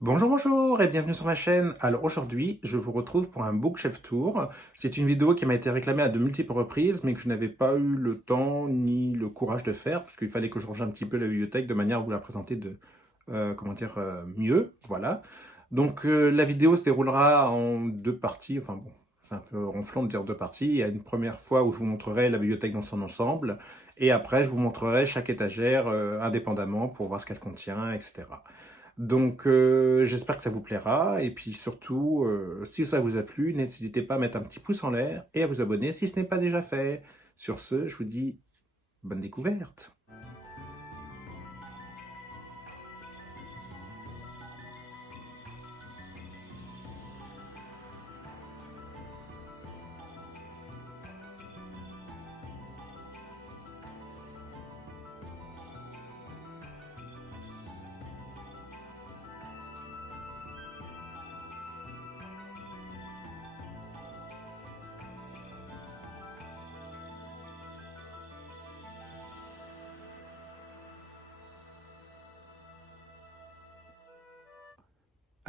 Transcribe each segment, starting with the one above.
Bonjour, bonjour et bienvenue sur ma chaîne. Alors aujourd'hui, je vous retrouve pour un Bookshelf Tour. C'est une vidéo qui m'a été réclamée à de multiples reprises, mais que je n'avais pas eu le temps ni le courage de faire, parce qu'il fallait que je range un petit peu la bibliothèque de manière à vous la présenter mieux. Voilà. Donc la vidéo se déroulera en deux parties, enfin bon, c'est un peu ronflant de dire deux parties. Il y a une première fois où je vous montrerai la bibliothèque dans son ensemble, et après je vous montrerai chaque étagère indépendamment pour voir ce qu'elle contient, etc. Donc, j'espère que ça vous plaira. Et puis surtout, si ça vous a plu, n'hésitez pas à mettre un petit pouce en l'air et à vous abonner si ce n'est pas déjà fait. Sur ce, je vous dis bonne découverte.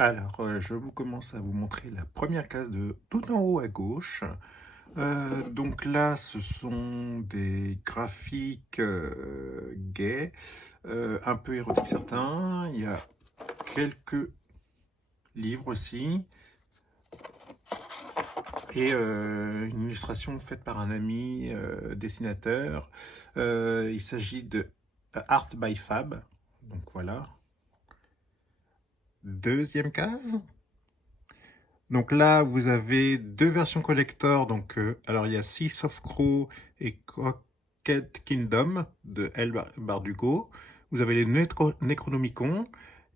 Alors, je vous commence à vous montrer la première case de tout en haut à gauche. Donc là, ce sont des graphiques gays, un peu érotiques certains. Il y a quelques livres aussi. Et une illustration faite par un ami dessinateur. Il s'agit de Art by Fab. Donc voilà. Deuxième case. Donc là, vous avez deux versions collector. Donc, alors il y a Six of Crow et Crooked Kingdom de L. Bardugo. Vous avez les Necronomicon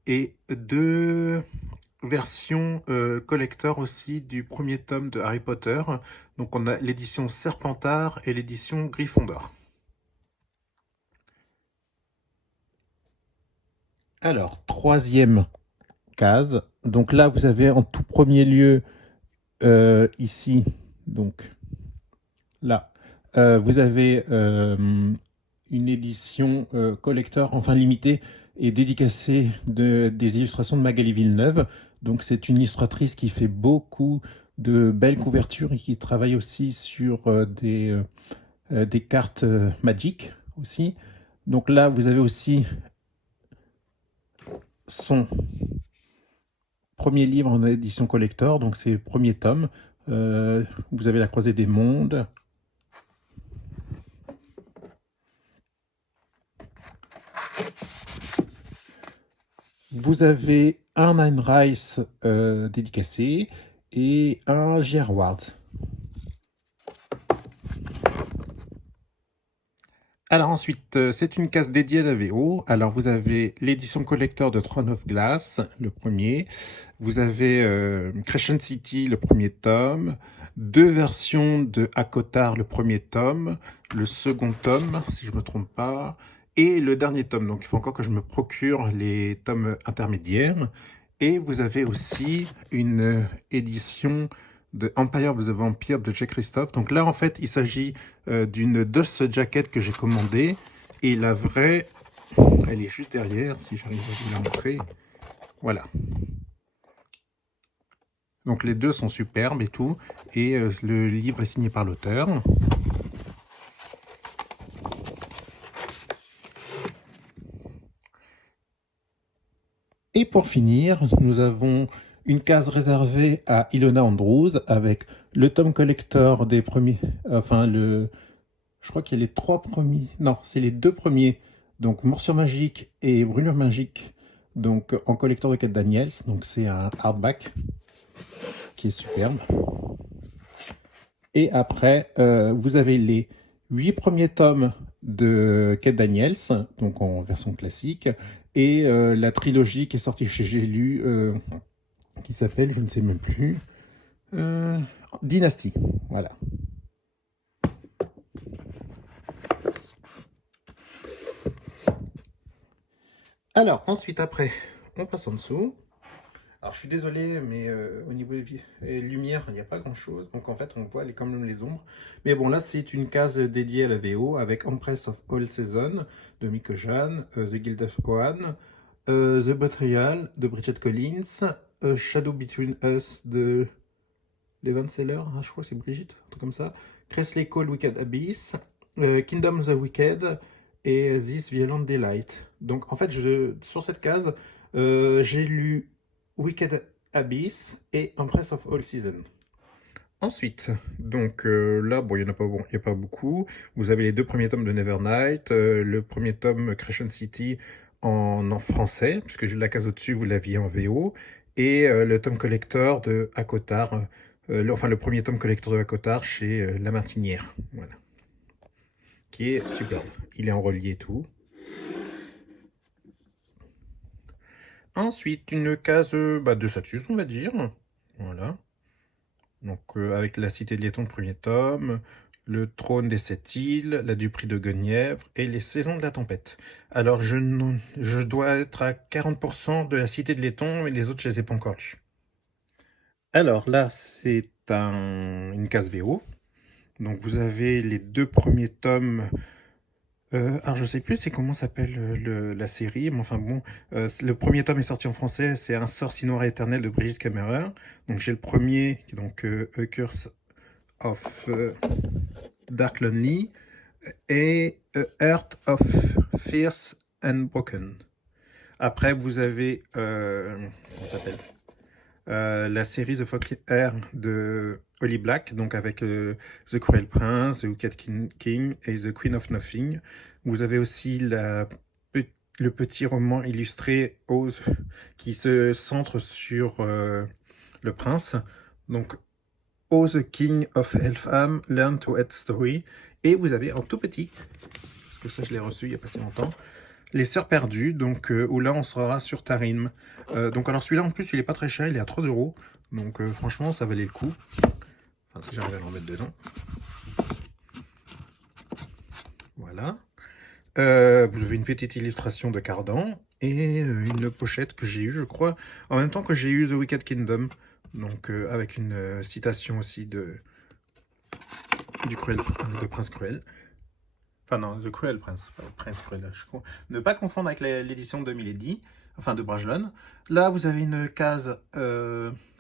et deux version collector aussi du premier tome de Harry Potter. Donc on a l'édition Serpentard et l'édition Gryffondor. Alors, troisième case. Donc là, vous avez en tout premier lieu, ici, donc là, vous avez une édition collector, enfin limitée, et dédicacée des illustrations de Magali Villeneuve. Donc c'est une illustratrice qui fait beaucoup de belles couvertures et qui travaille aussi sur des cartes Magic aussi. Donc là, vous avez aussi son premier livre en édition collector, donc c'est le premier tome. Vous avez La Croisée des Mondes. Vous avez un Anne Rice dédicacé et un J.R. Ward. Alors ensuite, c'est une case dédiée à la VO. Alors vous avez l'édition collector de Throne of Glass, le premier. Vous avez Crescent City, le premier tome. Deux versions de Akotar, le premier tome. Le second tome, si je ne me trompe pas. Et le dernier tome. Donc il faut encore que je me procure les tomes intermédiaires. Et vous avez aussi une édition de Empire of the Vampire de Jay Christophe. Donc là, en fait, il s'agit d'une Dust Jacket que j'ai commandée. Et la vraie, elle est juste derrière, si j'arrive à vous la montrer. Voilà. Donc les deux sont superbes et tout. Et le livre est signé par l'auteur. Et pour finir, nous avons une case réservée à Ilona Andrews avec le tome collector des premiers, enfin je crois qu'il y a les trois premiers, non, c'est les deux premiers, donc Morsure Magique et Brûlure Magique, donc en collector de Kate Daniels, donc c'est un hardback qui est superbe. Et après, vous avez les 8 premiers tomes de Kate Daniels, donc en version classique, et la trilogie qui est sortie chez J'ai lu, qui s'appelle, je ne sais même plus, Dynasty. Voilà. Alors, ensuite, après, on passe en dessous. Alors, je suis désolé, mais au niveau des lumières, il n'y a pas grand-chose. Donc, en fait, on voit quand même les ombres. Mais bon, là, c'est une case dédiée à la VO avec Empress of All Season de Miko Jan, The Guild of Kohan, The Betrayal de Bridget Collins, A Shadow Between Us de Levan Seller, je crois que c'est Brigitte, un truc comme ça, Cresley Cole Wicked Abyss, Kingdom of the Wicked et This Violent Delight. Donc en fait, sur cette case, j'ai lu Wicked Abyss et Empress of All Season. Ensuite, donc là, bon, il n'y a pas beaucoup. Vous avez les 2 premiers tomes de Nevernight, le premier tome Crescent City en français, puisque la case au-dessus, vous l'aviez en VO, et le tome collector de Akotar, enfin le premier tome collector de Akotar chez La Martinière, voilà, qui est superbe. Il est en relié et tout. Ensuite, une case de Satus, on va dire, voilà. Donc avec la Cité de Laiton, le premier tome, le Trône des Sept Îles, la Duperie de Guenièvre et les Saisons de la Tempête. Alors je dois être à 40% de la Cité de Laiton et les autres je les ai pas encore lus. Alors là c'est une case VO. Donc vous avez les 2 premiers tomes. Alors je sais plus c'est comment s'appelle la série, mais enfin bon, le premier tome est sorti en français, c'est Un sort si noir et éternel de Brigitte Kammerer. Donc j'ai le premier, qui est donc A Curse of Dark Lonely et A Heart of Fierce and Broken. Après vous avez, comment ça s'appelle, la série The Folk Air de Holly Black, donc avec The Cruel Prince, The Wicked King et The Queen of Nothing. Vous avez aussi le petit roman illustré Oz qui se centre sur le prince. Donc Oz, the King of Elfham, Learn to Head Story. Et vous avez en tout petit, parce que ça je l'ai reçu il n'y a pas si longtemps, Les Sœurs Perdues, donc où là on sera sur Tarim. Donc alors celui-là en plus il est pas très cher, il est à 3 €. Donc franchement ça valait le coup. Enfin si j'arrive à le remettre dedans. Voilà. Vous avez une petite illustration de Cardan et une pochette que j'ai eue, je crois, en même temps que j'ai eu The Wicked Kingdom. Donc avec une citation aussi de Prince Cruel. Enfin non, The Cruel Prince, pas Prince Cruel. Ne pas confondre avec l'édition de Milady, enfin de Brajlon. Là, vous avez une case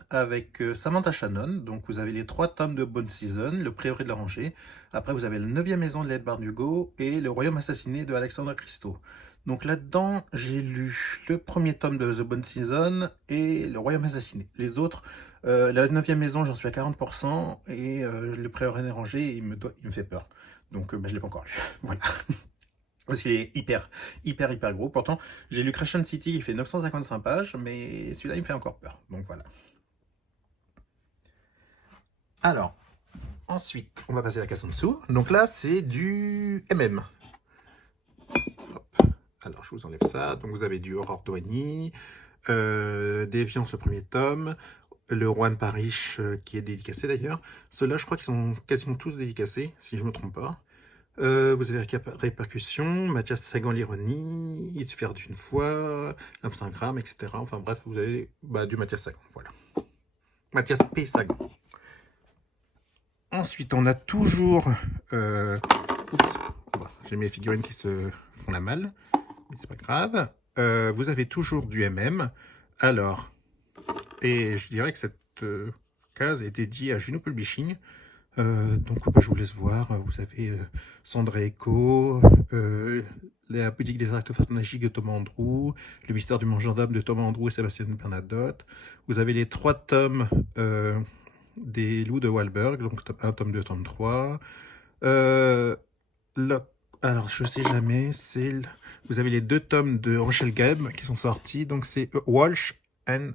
avec Samantha Shannon. Donc vous avez les 3 tomes de Bone Season, Le Prieuré de l'Oranger. Après, vous avez la 9e maison de Led Bardugo et Le Royaume assassiné de Alexandre Christo. Donc là-dedans, j'ai lu le premier tome de The Bone Season et Le Royaume assassiné. Les autres, la 9e maison, j'en suis à 40%, et Le Prieuré de l'Oranger, il me fait peur. Donc je ne l'ai pas encore lu. Voilà. Parce qu'il est hyper gros. Pourtant, j'ai lu Crescent City, il fait 955 pages, mais celui-là, il me fait encore peur. Donc voilà. Alors, ensuite, on va passer à la case en dessous. Donc là, c'est du MM. Hop. Alors, je vous enlève ça. Donc vous avez du Aurore Douany, Déviance, le premier tome, le Roi de Paris qui est dédicacé d'ailleurs. Ceux-là, je crois qu'ils sont quasiment tous dédicacés, si je ne me trompe pas. Vous avez Répercussion, Mathias Sagan, l'ironie, Il se faire d'une fois, l'Instagram, etc. Enfin bref, vous avez du Mathias Sagan, voilà. Mathias P. Sagan. Ensuite, on a toujours... j'ai mes figurines qui se font la malle, mais c'est pas grave. Vous avez toujours du MM. Alors, et je dirais que cette case est dédiée à Juno Publishing. Donc je vous laisse voir. Vous avez Sandra Echo, La boutique des artefacts magiques de Thomas Andrew, Le mystère du mangeur d'âme de Thomas Andrew et Sébastien Bernadotte. Vous avez les 3 tomes des Loups de Wahlberg, donc 1, tome 2, tome 3. Alors je sais jamais, vous avez les 2 tomes de Rachel Gabe qui sont sortis, donc c'est Walsh and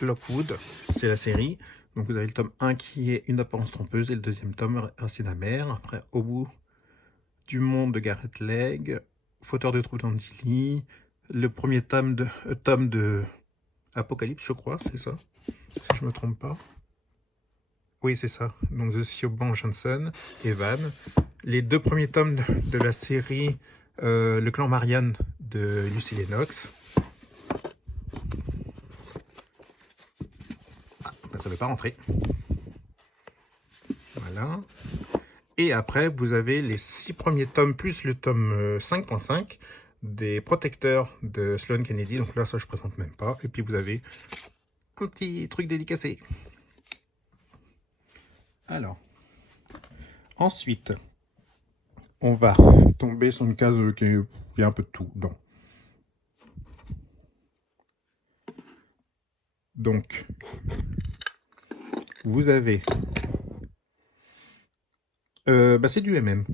Lockwood, c'est la série. Donc vous avez le tome 1 qui est Une apparence trompeuse et le 2e tome Ainsi la mer. Après Au bout du monde de Gareth Legg, Fauteur de troubles d'Andilly, le premier tome de Apocalypse, je crois, c'est ça, si je me trompe pas. Oui, c'est ça. Donc de Siobhan Johnson, Evan. Les 2 premiers tomes de la série Le clan Marianne de Lucy Lennox. Ça ne veut pas rentrer. Voilà. Et après, vous avez les 6 premiers tomes plus le tome 5.5 des protecteurs de Sloan Kennedy. Donc là, ça, je ne présente même pas. Et puis, vous avez un petit truc dédicacé. Alors, ensuite, on va tomber sur une case qui a un peu de tout dedans. Donc, vous avez... c'est du MM.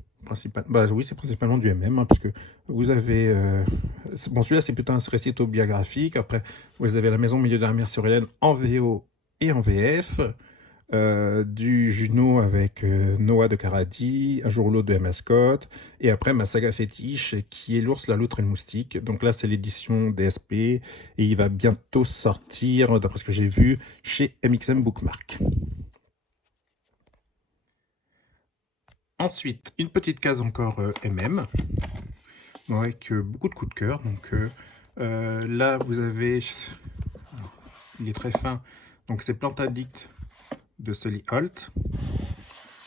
Oui, c'est principalement du MM, hein, parce que vous avez... bon, celui-là, c'est plutôt un récit autobiographique. Après, vous avez La Maison au milieu de la mer sur Hélène en VO et en VF. Du Juno avec Noah de Karadi, Un jour ou l'autre de Emma Scott, et après ma saga fétiche qui est L'ours, la loutre et le moustique. Donc là, c'est l'édition DSP, et il va bientôt sortir, d'après ce que j'ai vu, chez MXM Bookmark. Ensuite, une petite case encore MM, avec beaucoup de coups de cœur. Donc là, vous avez... Il est très fin. Donc c'est Plante Addict de Sully Holt.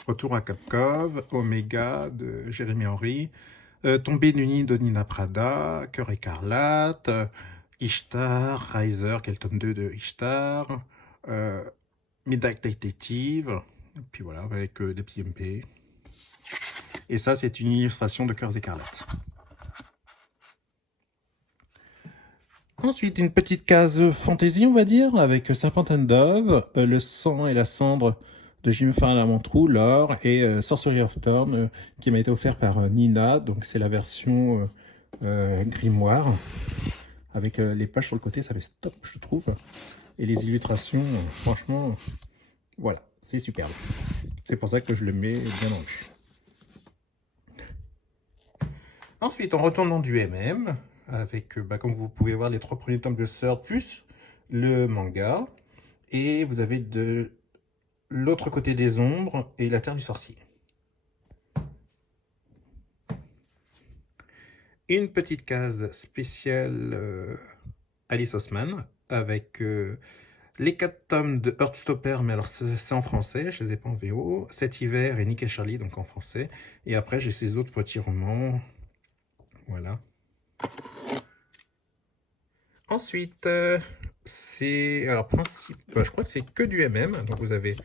Retour à Kapkov, Omega de Jérémy Henry, Tombée du nid de Nina Prada, Cœur écarlate, Ishtar, Riser, qui est le tome 2 de Ishtar, Midnight Detective, et puis voilà, avec des petits MP. Et ça, c'est une illustration de Cœurs écarlates. Ensuite, une petite case fantasy, on va dire, avec Serpent and Dove, Le sang et la cendre de Jim Farrell-Montrou, L'or, et Sorcery of Thorn, qui m'a été offert par Nina. Donc c'est la version grimoire, avec les pages sur le côté, ça fait top, je trouve. Et les illustrations, franchement, voilà, c'est superbe. C'est pour ça que je le mets bien en vue. Ensuite, on retourne dans du MM, avec, comme vous pouvez voir, les 3 premiers tomes de Third, plus le manga. Et vous avez de l'autre côté des ombres et La Terre du Sorcier. Une petite case spéciale Alice Oseman, avec les 4 tomes de Heartstopper, mais alors c'est en français, je ne les ai pas en VO, Cet hiver et Nick et Charlie, donc en français. Et après, j'ai ces autres petits romans. Voilà. Ensuite, c'est... Alors, je crois que c'est que du MM. Donc, vous avez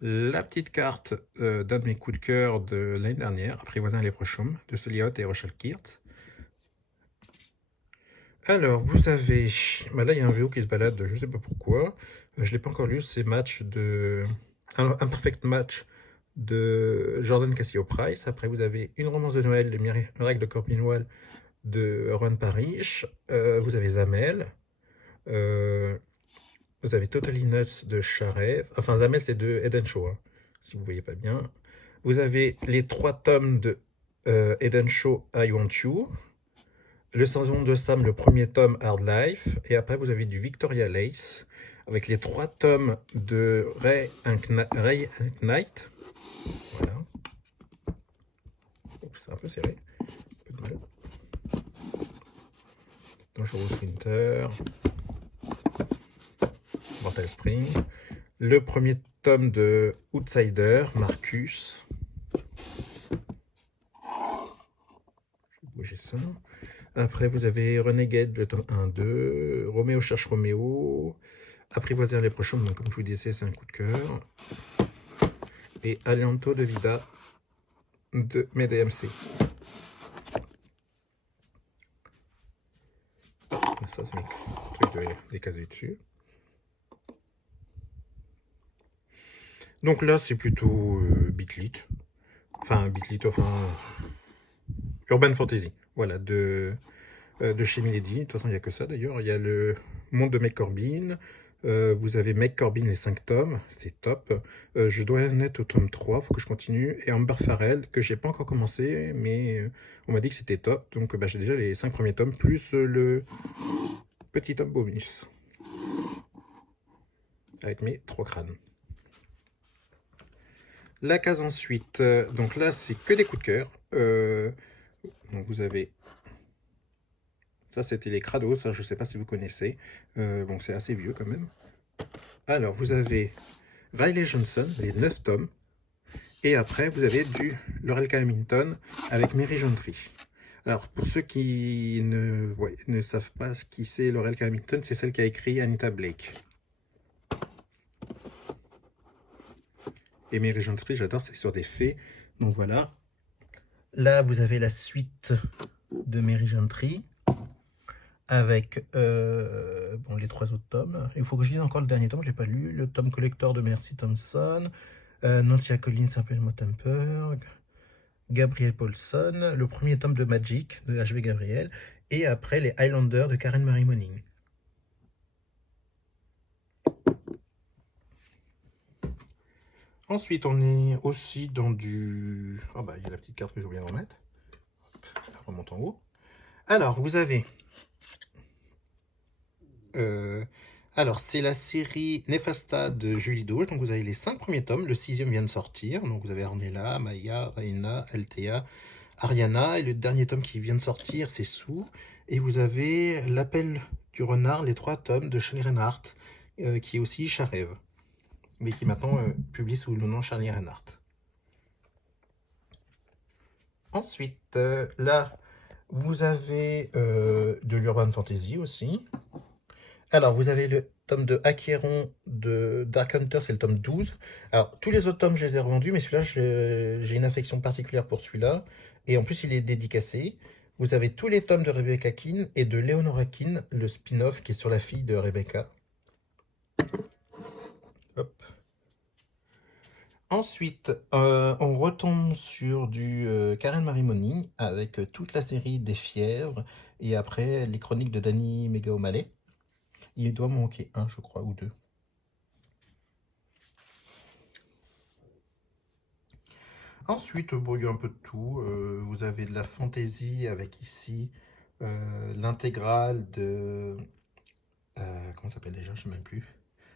la petite carte d'un de mes coups de cœur de l'année dernière, Apprivoisins et les Prochaumes, de Soliot et Rochelle Kirt. Alors, vous avez... là, il y a un VO qui se balade, je ne sais pas pourquoi. Je ne l'ai pas encore lu, c'est un Perfect Match de Jordan Cassio-Price. Après, vous avez une romance de Noël, Le miracle de Cornwall de Rowan Parrish. Vous avez Zamel. Vous avez Totally Nuts de Sharev. Enfin, Zamel, c'est de Eden Shaw, hein, si vous ne voyez pas bien. Vous avez les 3 tomes de Eden Shaw, I Want You. Le saison de Sam, le premier tome, Hard Life. Et après, vous avez du Victoria Lace, avec les 3 tomes de Ray Knight. Voilà. C'est un peu serré. Un peu de mal. Dangerous Winter. Mortal Spring. Le premier tome de Outsider, Marcus. Je vais bouger ça. Après, vous avez Renegade, le tome 1-2, Roméo cherche Roméo, Apprivoiser les Prochaumes, donc comme je vous disais, c'est un coup de cœur, et Aliento de Vida de MedMC. Ça, c'est mes trucs des cases dessus. Donc là, c'est plutôt Bitlit, enfin Urban Fantasy, voilà, de chez Milady. De toute façon, il n'y a que ça d'ailleurs. Il y a le monde de McCorbin. Vous avez McCorbin, les 5 tomes, c'est top. Je dois en être au tome 3, il faut que je continue. Et Amber Farrell, que j'ai pas encore commencé, mais on m'a dit que c'était top. Donc j'ai déjà les 5 premiers tomes, plus le petit tome bonus. Avec mes 3 crânes. La case ensuite, donc là c'est que des coups de cœur. Donc vous avez... Ça, c'était les Krados, ça, je ne sais pas si vous connaissez. Bon, c'est assez vieux quand même. Alors, vous avez Riley Johnson, les 9 tomes. Et après, vous avez du Laurel K. Hamilton avec Mary Gentry. Alors, pour ceux qui ne savent pas qui c'est Laurel K. Hamilton, c'est celle qui a écrit Anita Blake. Et Mary Jane Free, j'adore, c'est sur des fées. Donc voilà. Là, vous avez la suite de Mary Jane Free avec bon, les 3 autres tomes. Il faut que je lise encore le dernier tome, je n'ai pas lu. Le tome collector de Mercy Thompson, Nancy Collins, Saint-Pelmo Temper, Gabriel Paulson, le premier tome de Magic de H.V. Gabriel, et après les Highlanders de Karen Marie Moning. Ensuite, on est aussi dans du... Oh bah, il y a la petite carte que j'ai oublié de remettre. Je la remonte en haut. Alors, vous avez... Alors, c'est la série Nefasta de Julie Doge. Donc, vous avez les 5 premiers tomes. Le 6e vient de sortir. Donc, vous avez Ornella, Maya, Reina, Althea, Ariana. Et le dernier tome qui vient de sortir, c'est Sue. Et vous avez L'appel du renard, les 3 tomes de Charlie Reinhardt, qui est aussi Charève, mais qui maintenant publie sous le nom Charlie Reinhardt. Ensuite, là, vous avez de l'Urban Fantasy aussi. Alors, vous avez le tome de Acheron de Dark Hunter, c'est le tome 12. Alors, tous les autres tomes, je les ai revendus, mais celui-là, j'ai une affection particulière pour celui-là. Et en plus, il est dédicacé. Vous avez tous les tomes de Rebecca Keane et de Leonora Keane, le spin-off qui est sur la fille de Rebecca. Hop. Ensuite, on retombe sur du Karen Marie Moning avec toute la série des Fièvres et après les chroniques de Danny Mega O'Malley. Il doit manquer un, je crois, ou 2. Ensuite, bon, il y a un peu de tout. Vous avez de la fantasy avec ici l'intégrale de... comment ça s'appelle déjà? Je ne sais même plus.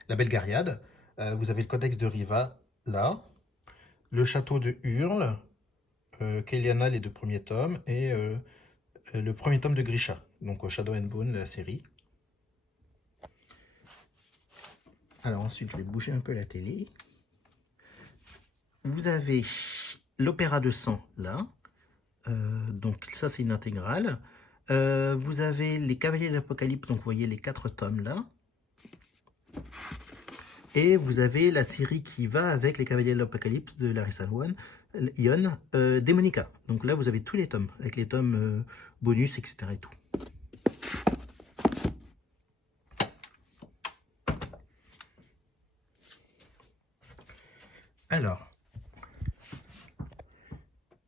La Belgariade. Vous avez le Codex de Riva, là. Le Château de Hurle. Kéliana, les 2 premiers tomes. Et le premier tome de Grisha. Donc Shadow and Bone, la série. Alors ensuite, je vais bouger un peu la télé. Vous avez l'Opéra de sang, là. Donc ça, c'est une intégrale. Vous avez les Cavaliers de l'Apocalypse, donc vous voyez les 4 tomes, là. Et vous avez la série qui va avec les Cavaliers de l'Apocalypse de Larissa Ion, Démonica. Donc là, vous avez tous les tomes, avec les tomes bonus, etc. et tout. Alors,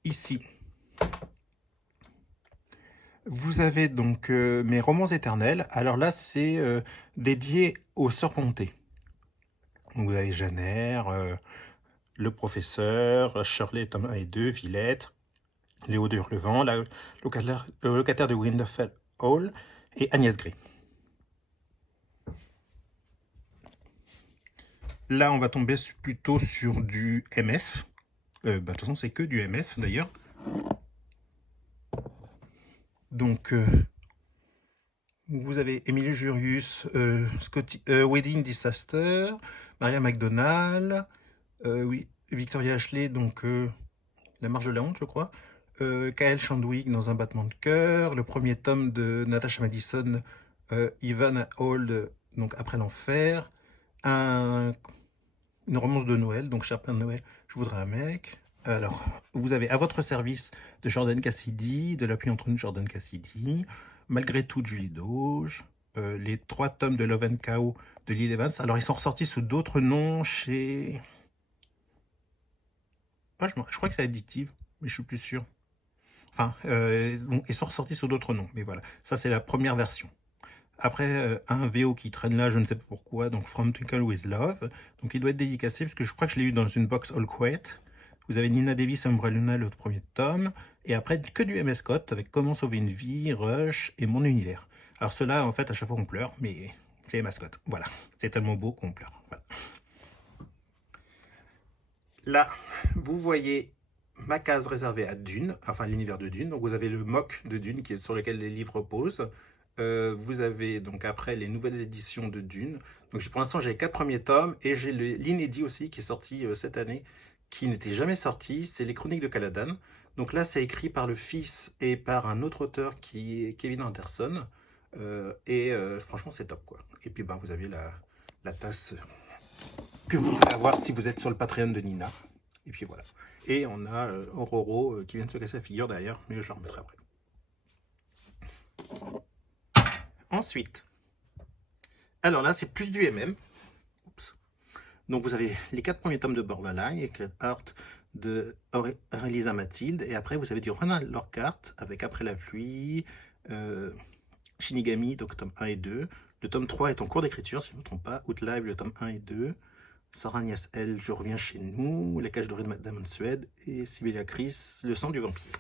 ici, vous avez donc mes romans éternels. Alors là, c'est dédié aux sœurs Ponté. Donc vous avez Jenner, le professeur, Shirley, tome 1 et 2, Villette, Léo de Hurlevent, le locataire de Winterfell Hall et Agnès Grey. Là, on va tomber plutôt sur du MF. De toute façon, c'est que du MF d'ailleurs. Donc, vous avez Emily Jurius, Wedding Disaster, Maria McDonald, oui, Victoria Ashley, donc La Marge de la Honte, je crois. Kael Chandwick dans Un battement de cœur. Le premier tome de Natasha Madison, Ivan Hold, donc Après l'enfer. Une romance de Noël, donc Cher Père de Noël, je voudrais un mec. Alors, vous avez À votre service de Jordan Cassidy, De la pluie entre nous, Jordan Cassidy, Malgré tout de Julie Doge, les 3 tomes de Love and Chaos de Lil Evans. Alors, ils sont ressortis sous d'autres noms chez... Ah, je crois que c'est Addictive, mais je suis plus sûr. Enfin, bon, ils sont ressortis sous d'autres noms, mais voilà. Ça, c'est la première version. Après, un VO qui traîne là, je ne sais pas pourquoi, donc From Twinkle with Love. Donc il doit être dédicacé, parce que je crois que je l'ai eu dans une box All Quiet. Vous avez Nina Davis, Umbrella, le premier tome. Et après, que du MS Scott, avec Comment sauver une vie, Rush et Mon univers. Alors ceux-là, en fait, à chaque fois on pleure, mais c'est MS Scott. Voilà, c'est tellement beau qu'on pleure. Voilà. Là, vous voyez ma case réservée à Dune, enfin l'univers de Dune. Donc vous avez le mock de Dune qui est sur lequel les livres reposent. Vous avez donc après les nouvelles éditions de Dune. Donc pour l'instant j'ai les 4 premiers tomes et j'ai l'inédit aussi qui est sorti cette année, qui n'était jamais sorti, c'est les Chroniques de Caladan. Donc là, c'est écrit par le fils et par un autre auteur qui est Kevin Anderson. Franchement, c'est top, quoi. Et puis, vous avez la tasse que vous pouvez avoir si vous êtes sur le Patreon de Nina. Et puis voilà. Et on a Ororo qui vient de se casser la figure derrière, mais je la remettrai après. Ensuite, alors là, c'est plus du MM. Oups. Donc vous avez les 4 premiers tomes de Borderline, et Art de Elisa Mathilde, et après vous avez du Ronald Lockhart avec Après la pluie, Shinigami, donc tome 1 et 2. Le tome 3 est en cours d'écriture, si je ne me trompe pas. Outlive, le tome 1 et 2. Sarah Nias L, Je reviens chez nous. La cage dorée de Madame Suède. Et Sibylla Chris, Le sang du vampire.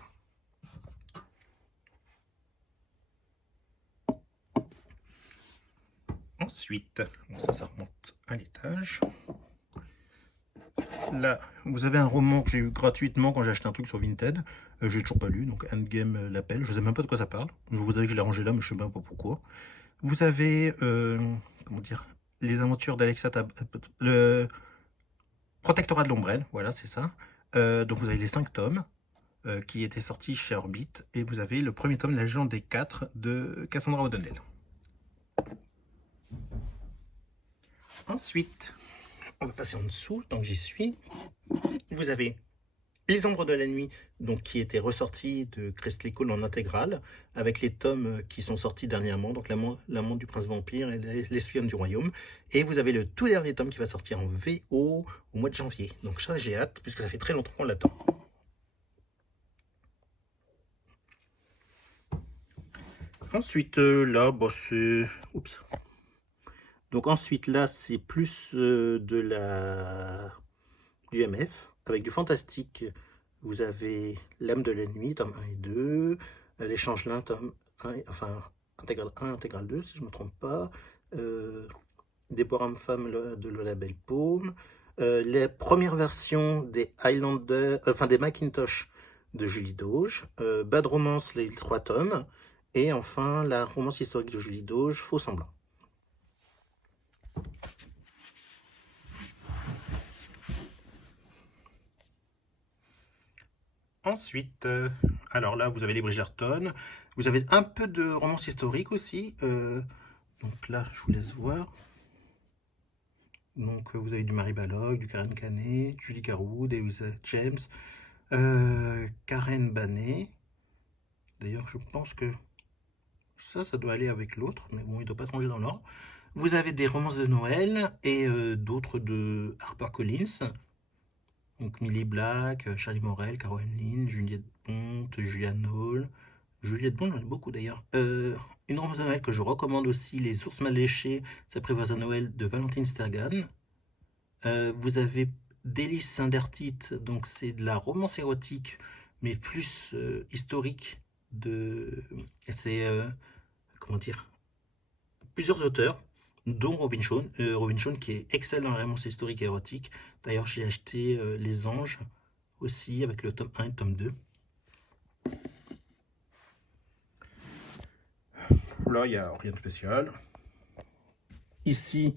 Ensuite, ça remonte à l'étage. Là, vous avez un roman que j'ai eu gratuitement quand j'ai acheté un truc sur Vinted. J'ai toujours pas lu, donc Endgame l'appelle. Je sais même pas de quoi ça parle. Je vous avais que je l'ai rangé là, mais je sais même pas pourquoi. Vous avez, comment dire, les aventures d'Alexa, le Protectorat de l'ombrelle, voilà, c'est ça. Donc vous avez les 5 tomes qui étaient sortis chez Orbit, et vous avez le premier tome, La légende des 4 de Cassandra O'Donnell. Ensuite, on va passer en dessous, tant que j'y suis. Vous avez Les Ombres de la Nuit, donc qui était ressorti de Crystal Cole en intégrale, avec les tomes qui sont sortis dernièrement, donc L'amant du prince vampire et L'espionne du royaume. Et vous avez le tout dernier tome qui va sortir en VO au mois de janvier. Donc ça, j'ai hâte, puisque ça fait très longtemps qu'on l'attend. Ensuite, là, c'est... Oups. Donc ensuite, là, c'est plus du MF, avec du fantastique. Vous avez L'âme de la nuit, tome 1 et 2. Les Changelins, tome 1, enfin, intégral 1, intégral 2, si je ne me trompe pas. Des poèmes femmes de Lola Belle-Paume. Les premières versions des Highlander, des Macintosh de Julie Dauge. Bad Romance, les 3 tomes. Et enfin, la romance historique de Julie Dauge, Faux semblant. Ensuite, alors là, vous avez les Bridgerton. Vous avez un peu de romance historique aussi. Donc là, je vous laisse voir. Donc vous avez du Marie Balog, du Karen Canet, Julie Caroud, Eusé James, Karen Banet. D'ailleurs, je pense que ça doit aller avec l'autre, mais bon, il ne doit pas ranger dans l'ordre. Vous avez des romances de Noël et d'autres de HarperCollins. Donc Millie Black, Charlie Morel, Caroline Lynn, Juliette Bont, Julianne Hall. Juliette Bont, j'en ai beaucoup d'ailleurs. Une romance de Noël que je recommande aussi, Les ours mal léchés, ça prévoit à Noël de Valentine Stergan. Vous avez Délice Saint-Dertite, donc c'est de la romance érotique, mais plus historique. C'est, comment dire, plusieurs auteurs, dont Robin Shawn qui excelle dans la romance historique et érotique. D'ailleurs, j'ai acheté Les Anges aussi, avec le tome 1 et le tome 2. Là, il n'y a rien de spécial. Ici,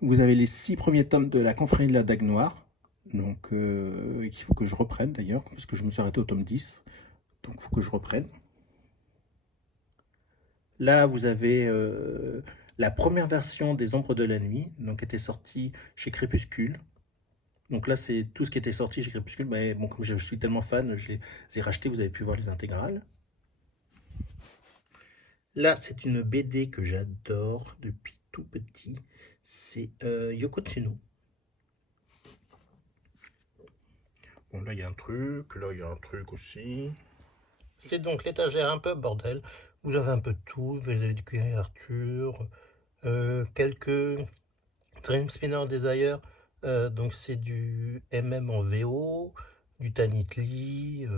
vous avez les 6 premiers tomes de la Confrérie de la Dague Noire. Donc, qu'il faut que je reprenne d'ailleurs, parce que je me suis arrêté au tome 10. Donc, il faut que je reprenne. Là, vous avez la première version des Ombres de la Nuit, donc était sortie chez Crépuscule. Donc là, c'est tout ce qui était sorti chez Crépuscule. Mais bon, comme je suis tellement fan, je les ai rachetés, vous avez pu voir les intégrales. Là, c'est une BD que j'adore depuis tout petit. C'est Yoko Tsuno. Bon, là, il y a un truc. Là, il y a un truc aussi. C'est donc l'étagère un peu bordel. Vous avez un peu de tout. Vous avez du Queen Arthur. Quelques Dream Spinner Desire. Donc, c'est du MM en VO. Du Tanitli.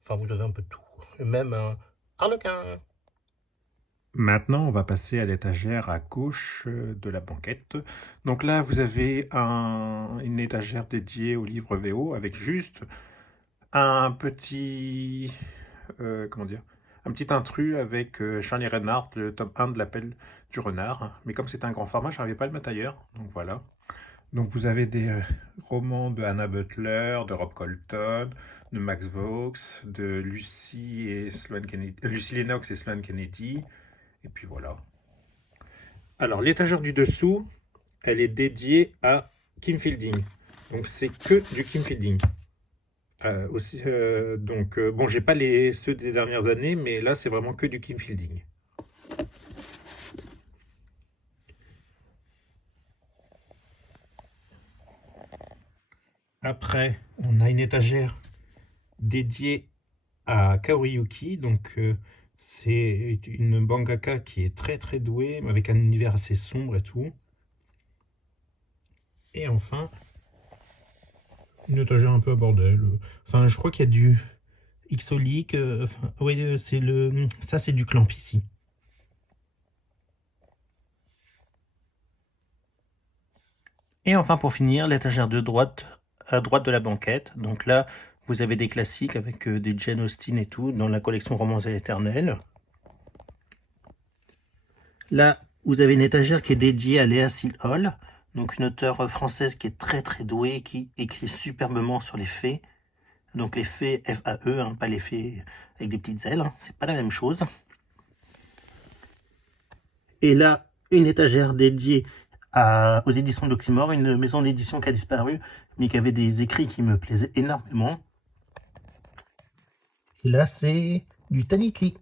Enfin, vous avez un peu de tout. Et même un Harlequin. Maintenant, on va passer à l'étagère à gauche de la banquette. Donc là, vous avez une étagère dédiée au livre VO avec juste un petit, comment dire, un petit intrus avec Charlie Reinhardt, le tome 1 de l'Appel du renard. Mais comme c'est un grand format, je n'arrivais pas à le mettre ailleurs. Donc voilà. Donc vous avez des romans de Anna Butler, de Rob Colton, de Max Vaux, de Lucy Lennox et Sloane Kennedy. Et puis voilà. Alors l'étagère du dessous, elle est dédiée à Kim Fielding. Donc c'est que du Kim Fielding. Bon, j'ai pas ceux des dernières années, mais là c'est vraiment que du Kim Fielding. Après, on a une étagère dédiée à Kaori Yuki. Donc c'est une mangaka qui est très très douée, avec un univers assez sombre et tout. Et enfin, une étagère un peu à bordel. Enfin, je crois qu'il y a du Xolic. Ouais, ça c'est du Clamp ici. Et enfin, pour finir, l'étagère de droite, à droite de la banquette. Donc là, vous avez des classiques avec des Jane Austen et tout, dans la collection Romance et Éternelle. Là, vous avez une étagère qui est dédiée à Léa Hall, donc une auteure française qui est très très douée, qui écrit superbement sur les fées. Donc les fées F-A-E, hein, pas les fées avec des petites ailes, hein, c'est pas la même chose. Et là, une étagère dédiée aux éditions d'Oxymore, une maison d'édition qui a disparu, mais qui avait des écrits qui me plaisaient énormément. Et là, c'est du Taniki.